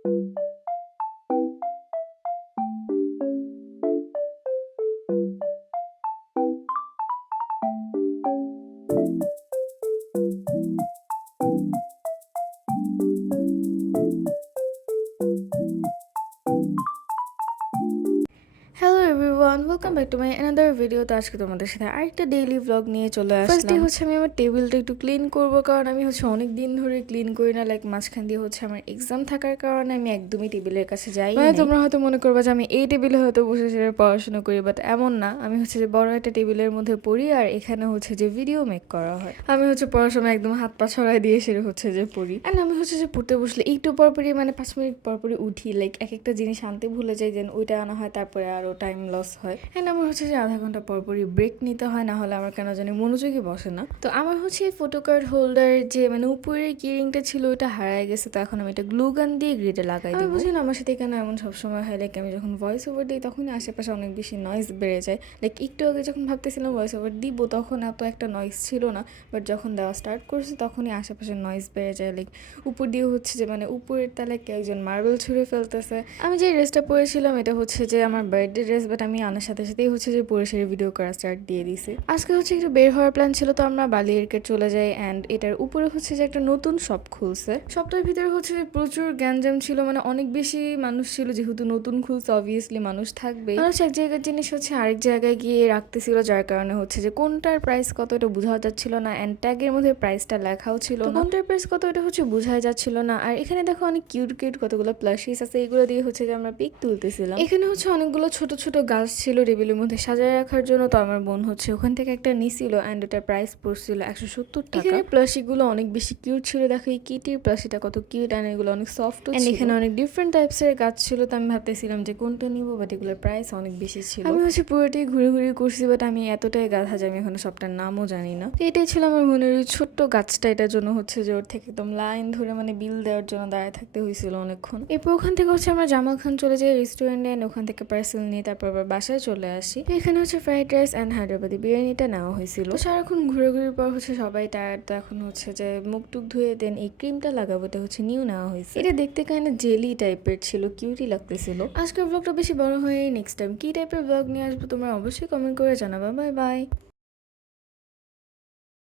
Hello everyone, welcome back to my another video. তো আজকে তোমাদের সাথে আরেকটা ডেইলি ব্লগ নিয়ে চলে আসলাম। ফার্স্টে হচ্ছে আমি আমার টেবিলটা একটু ক্লিন করব, কারণ আমি হচ্ছে অনেক দিন ধরে ক্লিন করি না। লাইক মাঝখান দিয়ে হচ্ছে আমার এক্সাম থাকার কারণে আমি একদমই টেবিলের কাছে যাই। মানে তোমরা হয়তো মনে করবা যে আমি এই টেবিলে হয়তো বসে বসে পড়াশোনা করি, বাট এমন না। আমি হচ্ছে যে বড় একটা টেবিলের মধ্যে পড়ি, আর এখানে হচ্ছে যে ভিডিও মেক করা হয়। আমি হচ্ছে পড়ার সময় একদম হাত পা ছড়াই দিয়ে সেরে হচ্ছে যে পড়ি। অ্যান্ড আমি হচ্ছে যে পড়তে বসলে একটু পরপরই মানে 5 মিনিট পরপরই উঠি। লাইক এক একটা জিনিস আনতে ভুলে যাই, দেন ওইটা আনা হয়, তারপরে আরও টাইম লস হয়। অ্যান্ড আমার হচ্ছে যে আধা ঘন্টা পরপরই ব্রেক নিতে হয়, না হলে আমার কেন জানি মনোযোগই বসে না। তো আমার হচ্ছে এই ফটো কার্ড হোল্ডার যে মানে উপরের কিরিংটা ছিল ওটা হারায় গেছে, তো এখন আমি এটা গ্লু গান দিয়ে গ্রিডে লাগাই দিই। বুঝি না আমার সাথে কেন এমন সবসময় হয়। লাইক আমি যখন ভয়েস ওভার দিই তখনই আশেপাশে অনেক বেশি নয়েজ বেড়ে যায়। লাইক একটু আগে যখন ভাবতেছিলাম ভয়েস ওভার দিব তখন এত একটা নয়েজ ছিল না, বাট যখন দেওয়া স্টার্ট করছে তখনই আশেপাশে নয়েজ বেড়ে যায়। লাইক উপর দিয়ে হচ্ছে যে মানে উপরের তলায় কেউ একজন মার্বেল ছুঁড়ে ফেলতেছে। আমি যে ড্রেসটা পরেছিলাম এটা হচ্ছে যে আমার বার্থডে ড্রেস, বাট আমি আনার সাথে সাথেই হচ্ছে যে পরে সেরে ভিডিও করা স্টার্ট দিয়ে দিছি। আজকে হচ্ছে একটু বের হওয়ার প্ল্যান ছিল, তো আমরা বালি এয়ারকেট চলে যাই। অ্যান্ড এটার উপরে হচ্ছে যে একটা নতুন শপ খুলছে। শপটার ভিতরে হচ্ছে যে প্রচুর গ্যাঞ্জাম ছিল, মানে অনেক বেশি মানুষ ছিল। যেহেতু নতুন খুলছে অবভিয়াসলি মানুষ থাকবে। মানুষ এক জায়গার জিনিস হচ্ছে আরেক জায়গায় গিয়ে রাখতেছিল, যার কারণে হচ্ছে যে কোনটার প্রাইস কত এটা বোঝা যাচ্ছিল না। অ্যান্ড ট্যাগের মধ্যে প্রাইসটা লেখাও ছিল না, কোনটার প্রাইস কত এটা হচ্ছে বোঝাই যাচ্ছিল না। আর এখানে দেখো অনেক কিউট কিউট কতগুলো প্লাশিস আছে, এগুলো দিয়ে হচ্ছে যে আমরা পিক তুলতেছিলাম। এখানে হচ্ছে অনেকগুলো ছোট ছোট গাছ ছিল টেবিলের মধ্যে সাজায় রাখার জন্য, তো আমার বোন হচ্ছে ওখান থেকে একটা নিছিল। অ্যান্ড ওটার প্রাইস পড়ছিল 170 টাকা। এখানে প্লাশিগুলো অনেক বেশি কিউট ছিল, দেখো এই কিটির প্লাশিটা কত কিউট, অ্যান্ড এগুলো অনেক সফট ছিল। এখানে অনেক ডিফারেন্ট টাইপসের গাছ ছিল, তো আমি ভাবতেছিলাম যে কোনটা নিবো, বাট এগুলোর প্রাইস অনেক বেশি ছিল। আমি হচ্ছে পুরোটাই ঘুরে ঘুরে করছি, বাট আমি এতটাই গাধা যে আমি এখন সবটার নামও জানি না। তো এটাই ছিল আমার বোনের ওই ছোট্ট গাছটা, এটার জন্য হচ্ছে যে ওর থেকে একদম লাইন ধরে মানে বিল দেওয়ার জন্য দাঁড়ায় থাকতে হয়েছিল অনেকক্ষণ। এরপর ওখান থেকে হচ্ছে আমরা জামাল খান চলে যাই রেস্টুরেন্টে, অ্যান্ড ওখান থেকে পার্সেল নিয়ে তারপর আবার বাসায় চলে আসি। এখানে হচ্ছে ফ্রাইড রাইস অ্যান্ড হায়দ্রাবাদি বিরিয়ানিটা নেওয়া হয়েছিল। সারাক্ষণ ঘুরে ঘুরে পর হচ্ছে সবাই টায়ার্ড, তো এখন হচ্ছে যে মুখ টুক ধুয়ে দেন এই ক্রিমটা লাগাবো, এটা হচ্ছে নিউ নেওয়া হয়েছে। এটা দেখতে কাইন্ড জেলি টাইপের ছিল, কিউটি লাগতেছিল। আজকের ব্লগটা বেশি বড় হয়ে নেক্সট টাইম কি টাইপের ব্লগ নিয়ে আসবো তোমরা অবশ্যই কমেন্ট করে জানাবা। Bye bye.